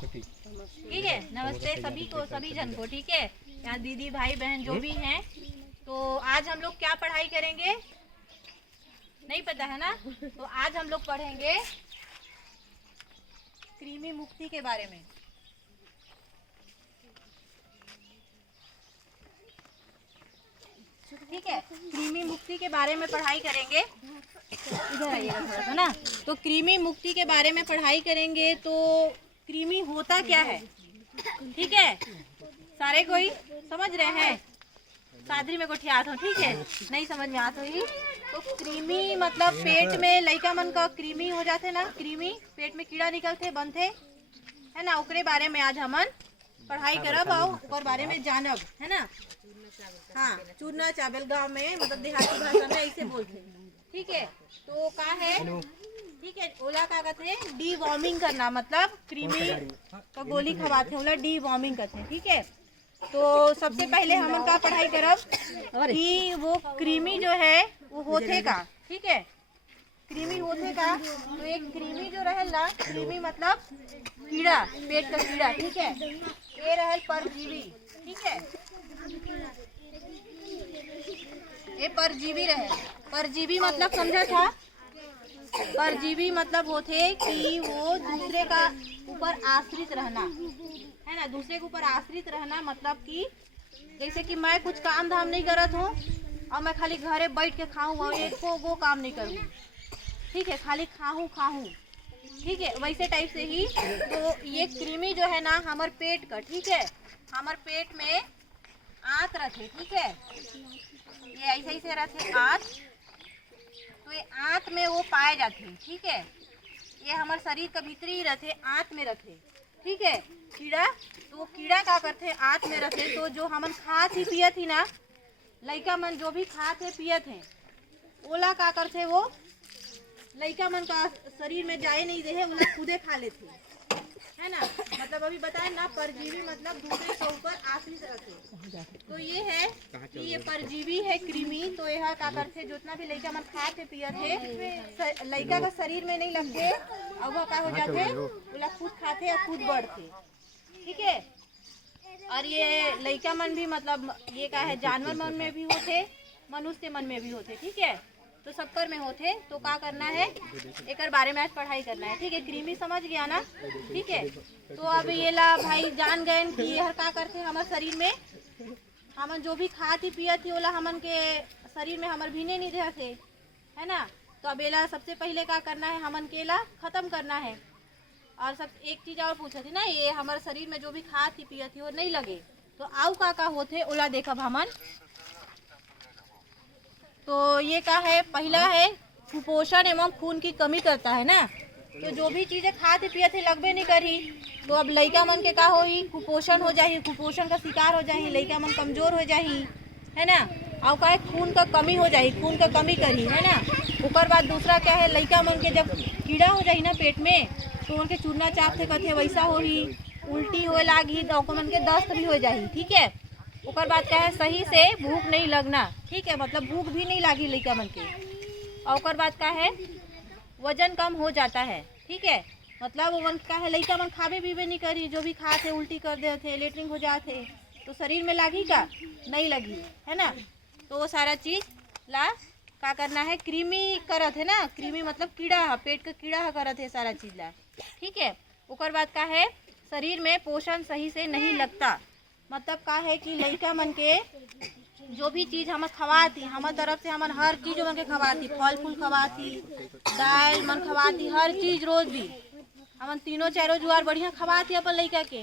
ठीक है, नमस्ते सभी को, सभी जन को। ठीक है, यहाँ दीदी भाई बहन जो भी हैं। तो आज हम लोग क्या पढ़ाई करेंगे नहीं पता है ना। तो आज हम लोग पढ़ेंगे कृमि मुक्ति के बारे में। ठीक है, कृमि मुक्ति के बारे में पढ़ाई करेंगे। इधर आइएगा थोड़ा सा ना। तो कृमि मुक्ति के बारे में पढ़ाई करेंगे। तो कृमि होता क्या है, ठीक है, सारे कोई समझ रहे हैं। सादरी में कोठी आत हो, ठीक है, नहीं समझ में आत हुई। तो कृमि मतलब पेट में लइका मन का कृमि हो जाते ना, कृमि पेट में कीड़ा निकलते बनते है ना, ओकरे बारे में आज हमन पढ़ाई करब और ओकर बारे में जानब, है ना। हाँ, चूरना चावल गांव में मतलब देहाती भाषा में ऐसे बोलते, ठीक है। तो का है, ठीक है, ओला का कहते हैं डी वॉर्मिंग करना, मतलब कृमि का गोली खवाते ओला डी वॉर्मिंग कहते हैं, ठीक है। तो सबसे पहले हमन का पढ़ाई करब कि वो कृमि जो है वो होते का, ठीक है, कृमि होते का। तो एक कृमि जो रहेला, कृमि मतलब कीड़ा, पेट का कीड़ा, ठीक है, ये रहल परजीवी, ठीक है, ये परजीवी रहे। परजीवी मतलब समझा था, परजीवी मतलब होते कि वो दूसरे का ऊपर आश्रित रहना, है ना, दूसरे के ऊपर आश्रित रहना। मतलब कि जैसे कि मैं कुछ काम धाम नहीं करत हूँ और मैं खाली घरे बैठ के खाऊं और एक को वो काम नहीं करूँ, ठीक है, खाली खाऊं, ठीक है, वैसे टाइप से ही। तो ये कृमि जो है ना हमारे पेट का, ठीक है, हमारे पेट में आंत रहते, ठीक है, ये ऐसे ही से रहते आंत। तो ये आंत में वो पाए जाते, ठीक है, ये हमारे शरीर का भीतरी ही रहते, आंत में रखे, ठीक है, कीड़ा। तो कीड़ा का करते आंत में रखे। तो जो हमन खात ही पियत ही ना, लइका मन जो भी खात है पियत है, ओला का करते वो लइका मन का शरीर में जाए नहीं दे, ओला खुदे खा लेते, है ना। मतलब अभी बताए ना, परजीवी मतलब दूसरे के ऊपर आश्रित रहते। तो ये है कि ये परजीवी है कृमि। तो यह का करते जितना भी लइका मन खाते पियत है, लइका का शरीर में नहीं लगते और वह का हो जाते, बोला खुद खाते और खुद बढ़ते, ठीक है। और ये लइका मन भी मतलब ये का है जानवर मन में भी होते, मनुष्य मन में भी होते, ठीक है, तो सबकर में होते। तो क्या करना है, एक बारे में आज पढ़ाई करना है, ठीक है। कृमि समझ गया ना, ठीक है। तो अब ये ला भाई जान गए कि यह क्या करते हमारे शरीर में, हमन जो भी खाती पियती ओला हमन के शरीर में हमर भीने नहीं रहते, है ना। तो अब एला सबसे पहले क्या करना है, हमन के ला खत्म करना है। और सब एक चीज और पूछा थी ना, ये हमारे शरीर में जो भी खाती पियती वो नहीं लगे। तो आउ का होते ओला देखब हमन। तो ये का है, पहला है कुपोषण एवं खून की कमी करता है ना। तो जो भी चीजें खाते पियते लगबे नहीं करी, तो अब लइका मन के का होई, कुपोषण हो जाही, कुपोषण का शिकार हो जाही, लइका मन कमजोर हो जाही, है ना। और का है खून का कमी हो जाही, खून का कमी करी, है ना। ऊपर बाद दूसरा क्या है, लइका मन के जब कीड़ा हो जाही ना पेट में, तो उनके चूरना चाप थे कथे वैसा होही, उल्टी हो लागी, तो मन के दस्त भी हो जाही, ठीक है। ऊपर बात क्या है, सही से भूख नहीं लगना, ठीक है, मतलब भूख भी नहीं लागी लइका मन के। और ऊपर बात क्या है, वजन कम हो जाता है, ठीक है, मतलब वो का है लइका मन खावे पीवे नहीं करी, जो भी खाते उल्टी कर देते, लेटरिंग हो जाते, तो शरीर में लागी का नहीं लगी, है ना। तो वो सारा चीज ला का करना है, कृमि करत है ना, कृमि मतलब कीड़ा, पेट का कीड़ा करत है सारा चीज ला, ठीक है। ऊपर बात का है, शरीर में पोषण सही से नहीं लगता, मतलब का है कि लइका मन के जो भी चीज हम खवाती, हमार तरफ से हमन हर चीज मन के खवाती, फल फूल खवाती, दाल मन खवाती, हर चीज रोज भी हमन तीनों चारों जुआर बढ़िया खवाती अपन लइका के।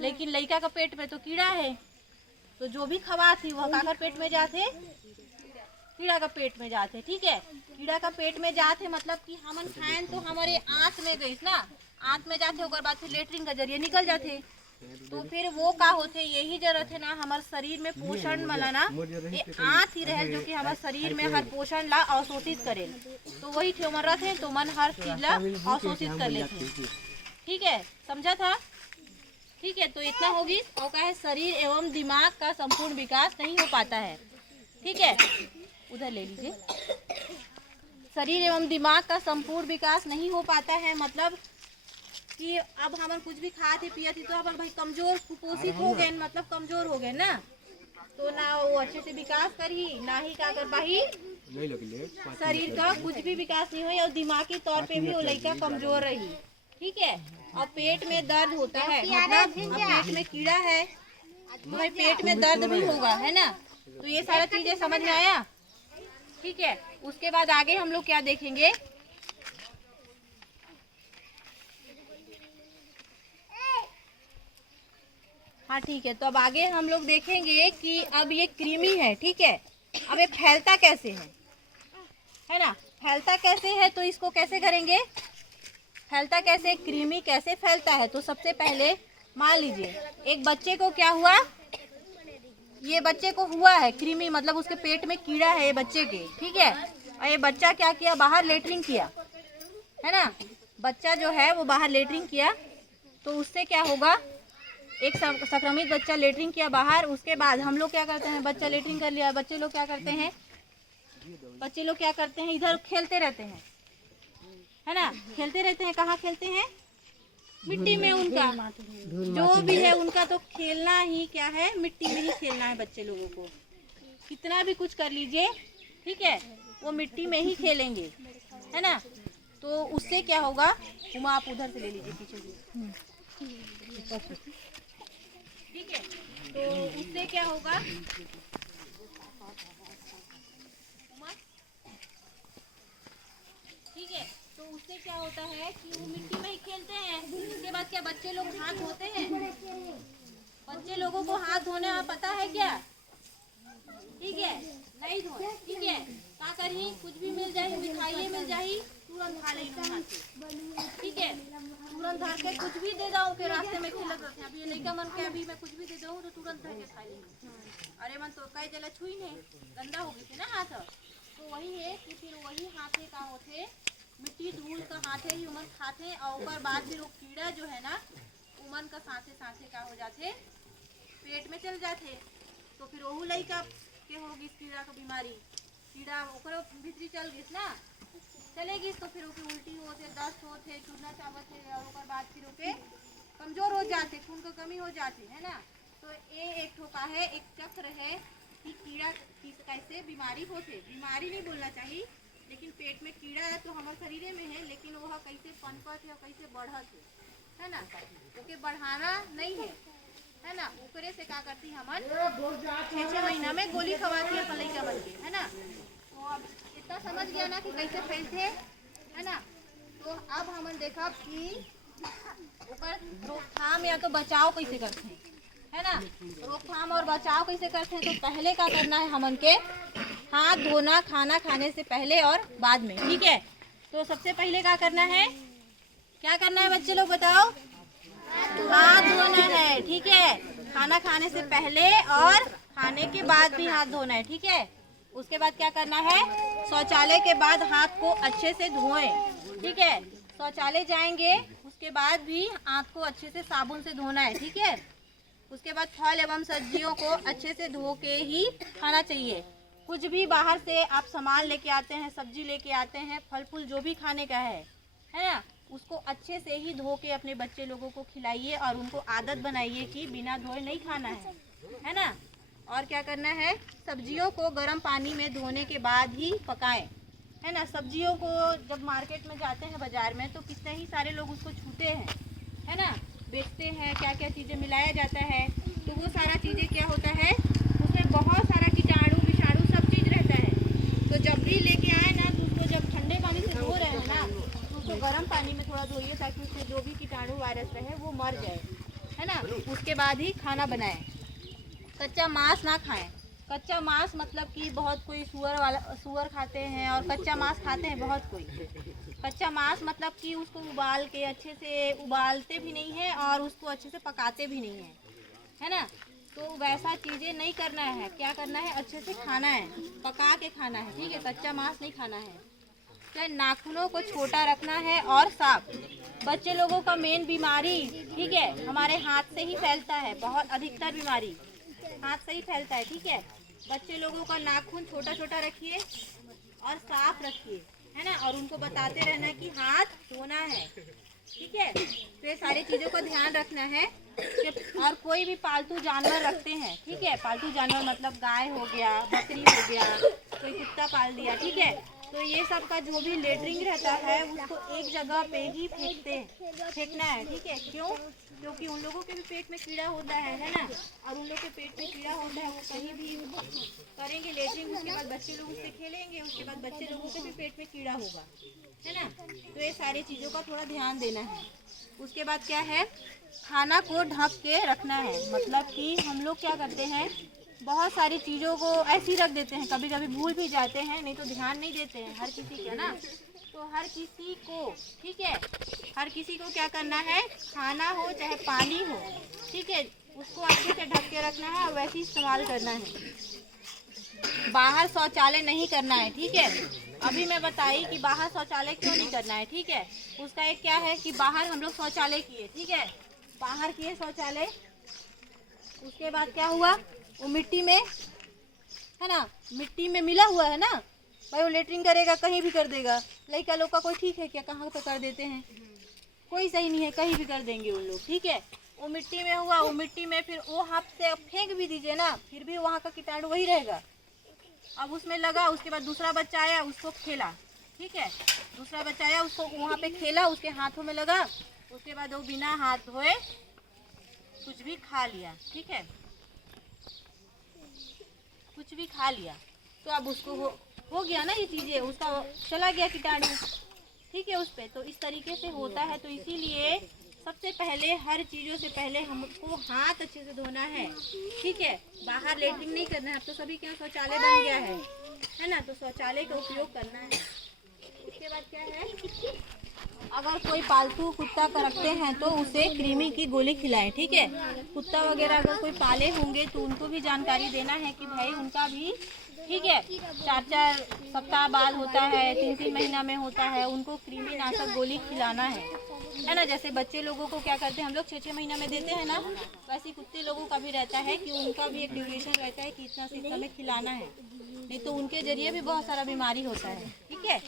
लेकिन लइका का पेट में तो कीड़ा है, तो जो भी खवाती वह काकर पेट में जाते, कीड़ा का पेट में जाते, ठीक है। कीड़ा का पेट में जाते मतलब कि हमन खाएं तो हमारे आंत में गई ना, आंत में जाते, ओकर बाद फिर लेटरिन का जरिए निकल जाते। तो फिर वो का होते, यही जरूरत है ना हमारे शरीर में पोषण मिलाना, ये आंत ही रहे जो कि हमारे शरीर में हर पोषण ला अवशोषित करे। तो वही थे उमर रहते, तो मन हर चीज ला अवशोषित कर लेते, ठीक है, समझा था, ठीक है। तो इतना होगी। और का है, शरीर एवं दिमाग का संपूर्ण विकास नहीं हो पाता है, ठीक है, उधर ले लीजिए। शरीर एवं दिमाग का संपूर्ण विकास नहीं हो पाता है, मतलब कि अब हम कुछ भी खाते पियती तो अपन भाई कमजोर कुपोषित हो गए, मतलब कमजोर हो गए ना, तो ना वो अच्छे से विकास करी, ना ही क्या कर पाही, शरीर का कुछ भी विकास नहीं हुई और दिमागी तौर पे भी वो लड़का कमजोर रही। ठीक है। और पेट में दर्द होता है, मतलब पेट में कीड़ा है तो भाई पेट में दर्द भी होगा, है ना। तो ये सारा चीजें समझ में आया। ठीक है। उसके बाद आगे हम लोग क्या देखेंगे, हाँ ठीक है, तो अब आगे हम लोग देखेंगे कि अब ये कृमि है, ठीक है, अब ये फैलता कैसे है ना, फैलता कैसे है, तो इसको कैसे करेंगे, फैलता कैसे, कृमि कैसे फैलता है। तो सबसे पहले मान लीजिए एक बच्चे को क्या हुआ, ये बच्चे को हुआ है कृमि, मतलब उसके पेट में कीड़ा है ये बच्चे के, ठीक है, और ये बच्चा क्या किया, बाहर लेटरिन किया, है ना, बच्चा जो है वो बाहर लेटरिन किया, तो उससे क्या होगा, एक संक्रमित बच्चा लेटरिन किया बाहर, उसके बाद हम लोग क्या करते हैं, बच्चा लेटरिन कर लिया, बच्चे लोग क्या करते हैं, इधर खेलते रहते हैं, है ना, खेलते रहते हैं, कहाँ खेलते हैं, मिट्टी में, उनका जो भी है उनका तो खेलना ही क्या है, मिट्टी में ही खेलना है बच्चे लोगों को, कितना भी कुछ कर लीजिए, ठीक है, वो मिट्टी में ही खेलेंगे, है ना। तो उससे क्या होगा, उमा आप उधर से ले लीजिए पीछे से, ठीक है, तो उससे क्या होगा, ठीक है, तो उससे क्या होता है कि वो मिट्टी में ही खेलते हैं। उसके बाद क्या बच्चे लोग हाथ धोते हैं, बच्चे लोगों को हाथ धोने में पता है क्या, ठीक है, नहीं धोए, ठीक है, क्या करी, कुछ भी मिल जाए, मिठाई मिल जाए, तुरंत खा लेना, ठीक है, तुरंत धर के कुछ भी दे जाओ के रास्ते में खिलक रखे, अभी ये लड़का मन के अभी मैं कुछ भी दे दूँ तो तुरंत धर के खा लेंगे, अरे मन तो कई जला छुई नहीं, गंदा हो गई थी ना हाथ, तो वही है कि फिर वही हाथे का होते, मिट्टी धूल का हाथे ही उमन खाते, और ऊपर बाद फिर वो कीड़ा जो है ना उमन का साथे साथे का हो जाते, पेट में चल जाते, तो फिर वही लड़का के होगी इस कीड़ा का बीमारी, कीड़ा ओकरो भीतरी चल गई ना, चलेगी तो फिर ओके उल्टी होते, दस्त होते, चूना चावत है, और ओकर बाद फिर ओके कमजोर हो जाते, खून का कमी हो जाती है ना। तो ये एक ठोका है, एक चक्र है कि कीड़ा कैसे बीमारी होते, बीमारी नहीं बोलना चाहिए, लेकिन पेट में कीड़ा है तो हमारे शरीर में है, लेकिन वह कैसे पनपत है, कैसे बढ़त है ना, ओके बढ़ाना नहीं है ना, ओकरे से क्या करती हमन 6 महीना में गोली खवाती है लड़का बन के, है ना। तो अब इतना समझ गया ना कि कैसे फैलते, है ना। तो अब हमन देखा कि ओकर रोकथाम या तो बचाव कैसे करते हैं, है ना, रोकथाम और बचाव कैसे करते हैं। तो पहले क्या करना है, हमन के हाथ धोना, खाना खाने से पहले और बाद में, ठीक है। तो सबसे पहले क्या करना है, क्या करना है बच्चे लोग बताओ, हाथ धोना है, ठीक है, खाना खाने से पहले और खाने के बाद भी हाथ धोना है, ठीक है। उसके बाद क्या करना है, शौचालय के बाद हाथ को अच्छे से धोएं, ठीक है, शौचालय जाएंगे उसके बाद भी हाथ को अच्छे से साबुन से धोना है, ठीक है। उसके बाद फल एवं सब्जियों को अच्छे से धो के ही खाना चाहिए। कुछ भी बाहर से आप सामान लेके आते हैं, सब्जी लेके आते हैं, फल फूल जो भी खाने का है ना, उसको अच्छे से ही धो के अपने बच्चे लोगों को खिलाइए और उनको आदत बनाइए कि बिना धोए नहीं खाना है ना। और क्या करना है, सब्जियों को गर्म पानी में धोने के बाद ही पकाएं, है ना। सब्जियों को जब मार्केट में जाते हैं बाजार में तो कितने ही सारे लोग उसको छूते हैं, है ना, बेचते हैं, क्या क्या चीज़ें मिलाया जाता है, तो वो सारा चीज़ें क्या होता है, उसमें बहुत सारा कीटाणु विषाणु सब चीज़ रहता है। तो जब भी लेके आए ना, तो उसको जब ठंडे पानी से धो रहे हैं ना, तो उसको गर्म पानी में थोड़ा धोइए ताकि उससे जो भी कीटाणु वायरस रहे वो मर जाए, है ना। उसके बाद ही खाना बनाएं। कच्चा मांस ना खाएं। कच्चा मांस मतलब कि बहुत कोई सुअर खाते हैं और कच्चा मांस खाते हैं बहुत कोई। कच्चा मांस मतलब कि उसको उबाल के अच्छे से उबालते भी नहीं है और उसको अच्छे से पकाते भी नहीं है, है ना। तो वैसा चीज़ें नहीं करना है, क्या करना है, अच्छे से खाना है, पका के खाना है, ठीक है, कच्चा मांस नहीं खाना है। तो नाखूनों को छोटा रखना है और साफ। बच्चे लोगों का मेन बीमारी, ठीक है, हमारे हाथ से ही फैलता है, बहुत अधिकतर बीमारी हाथ से ही फैलता है, ठीक है। बच्चे लोगों का नाखून छोटा छोटा रखिए और साफ रखिए, है ना, और उनको बताते रहना कि हाथ धोना है, ठीक है। तो ये सारी चीज़ों का ध्यान रखना है कि और कोई भी पालतू जानवर रखते हैं, ठीक है, पालतू जानवर मतलब गाय हो गया, बकरी हो गया, कोई कुत्ता पाल दिया, ठीक है, तो ये सब का जो भी लेटरिंग रहता है उसको एक जगह पे ही फेंकना है, ठीक है। क्यों? क्योंकि उन लोगों के भी पेट में कीड़ा होता है ना, और उन लोग के पेट में कीड़ा होता है, वो कहीं भी करेंगे लेटरिंग, उसके बाद बच्चे लोग उससे खेलेंगे, उसके बाद बच्चे लोगों के भी पेट में कीड़ा होगा, है ना। तो ये सारी चीज़ों का थोड़ा ध्यान देना है। उसके बाद क्या है, खाना को ढक के रखना है, मतलब कि हम लोग क्या करते हैं, बहुत सारी चीज़ों को ऐसे ही रख देते हैं, कभी कभी भूल भी जाते हैं, नहीं तो ध्यान नहीं देते हैं हर किसी का ना। तो हर किसी को, ठीक है, हर किसी को क्या करना है, खाना हो चाहे पानी हो, ठीक है, उसको अच्छे से ढक के रखना है और वैसे ही इस्तेमाल करना है। बाहर शौचालय नहीं करना है, ठीक है। अभी मैं बताई कि बाहर शौचालय क्यों नहीं करना है, ठीक है। उसका एक क्या है कि बाहर हम लोग शौचालय किए, ठीक है, बाहर किए शौचालय, उसके बाद क्या हुआ, वो मिट्टी में, है ना, मिट्टी में मिला हुआ है ना भाई, वो लेटरिंग करेगा कहीं भी कर देगा। लड़का लोग का कोई ठीक है क्या, कहाँ पे कर देते हैं, कोई सही नहीं है, कहीं भी कर देंगे उन लोग, ठीक है। वो मिट्टी में हुआ, वो मिट्टी में फिर वो हाथ से फेंक भी दीजिए ना, फिर भी वहाँ का कीटाणु वही रहेगा। अब उसमें लगा, उसके बाद दूसरा बच्चा आया, उसको खेला, ठीक है, दूसरा बच्चा आया, उसको वहाँ पे खेला, उसके हाथों में लगा, उसके बाद वो बिना हाथ धोए कुछ भी खा लिया, ठीक है, कुछ भी खा लिया, तो अब उसको हो गया ना ये चीज़ें, उसका चला गया कीटाणु, ठीक है, उस पर। तो इस तरीके से होता है। तो इसीलिए सबसे पहले हर चीज़ों से पहले हमको हाथ अच्छे से धोना है, ठीक है, बाहर लेटरिंग नहीं करना है। अब तो सभी के यहाँ शौचालय बन गया है ना, तो शौचालय का उपयोग करना है। उसके बाद क्या है, अगर कोई पालतू कुत्ता का रखते हैं तो उसे कृमि की गोली खिलाएं, ठीक है। कुत्ता वगैरह अगर कोई पाले होंगे तो उनको भी जानकारी देना है कि भाई उनका भी, ठीक है, 4-4 सप्ताह बाद होता है, 3-3 महीना में होता है, उनको कृमि नाशक गोली खिलाना है ना। जैसे बच्चे लोगों को क्या करते हैं हम लोग 6-6 महीना में देते हैं ना, वैसे कुत्ते लोगों का भी रहता है कि उनका भी एक ड्यूरेशन रहता है कि इतना से इतना में खिलाना है, नहीं तो उनके जरिए भी बहुत सारा बीमारी होता है, ठीक है।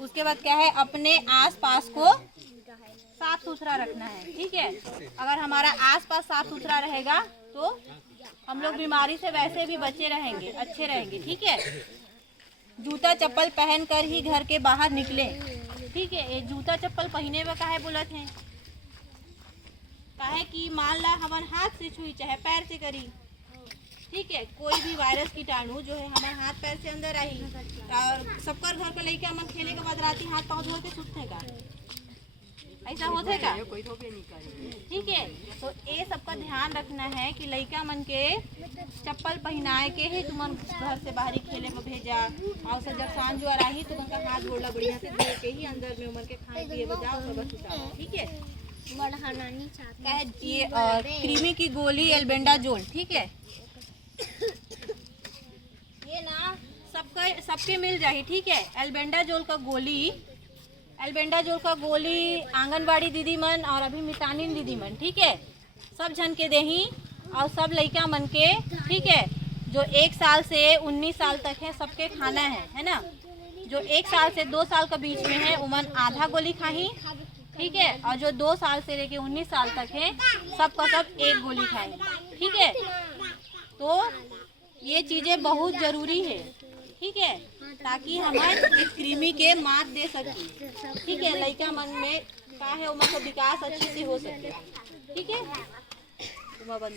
उसके बाद क्या है, अपने आसपास को साफ सुथरा रखना है, ठीक है। अगर हमारा आसपास साफ सुथरा रहेगा तो हम लोग बीमारी से वैसे भी बचे रहेंगे, अच्छे रहेंगे, ठीक है। जूता चप्पल पहनकर ही घर के बाहर निकले, ठीक है। ये जूता चप्पल पहने में काहे बोलत हैं, काहे कि मान ला हमन हाथ से छुई चाहे पैर से करी, ठीक है, कोई भी वायरस कीटाणु जो है हमारे हाथ पैर से अंदर आई, और सबकर घर का लड़का मन खेले के बाद राती हाथ पाँव धो के सुतने का, ऐसा होते का, ठीक है। तो ये सबका ध्यान रखना है कि लड़का मन के चप्पल पहनाए के ही तुमन घर से बाहरी खेले में भेजा, और से जब सांझ जुआर आई तो उनका हाथ गोड़ा बढ़िया से धो के ही अंदर में उमर के खाए पिए बजाओ सब सुताओ, ठीक है। ये कृमि की गोली एल्बेंडाजोल, ठीक है, ये ना सबके मिल जाए, ठीक है। एल्बेंडाजोल का गोली आंगनबाड़ी दीदी मन और अभी मितानिन दीदी मन, ठीक है, सब जन के देही, और सब लड़का मन के, ठीक है, जो 1 साल से 19 साल तक है सबके खाना है ना। जो 1 साल से 2 साल के बीच में है उमन आधा गोली खाही, ठीक है, और जो 2 साल से लेके 19 साल तक है सबका सब 1 गोली खाए, ठीक है। तो ये चीज़ें बहुत ज़रूरी है, ठीक है, ताकि हमारे इस कृमि के मात दे सके, ठीक है, लड़का मन में का है उमर का विकास अच्छे से हो सके, ठीक है। बंद हो गया।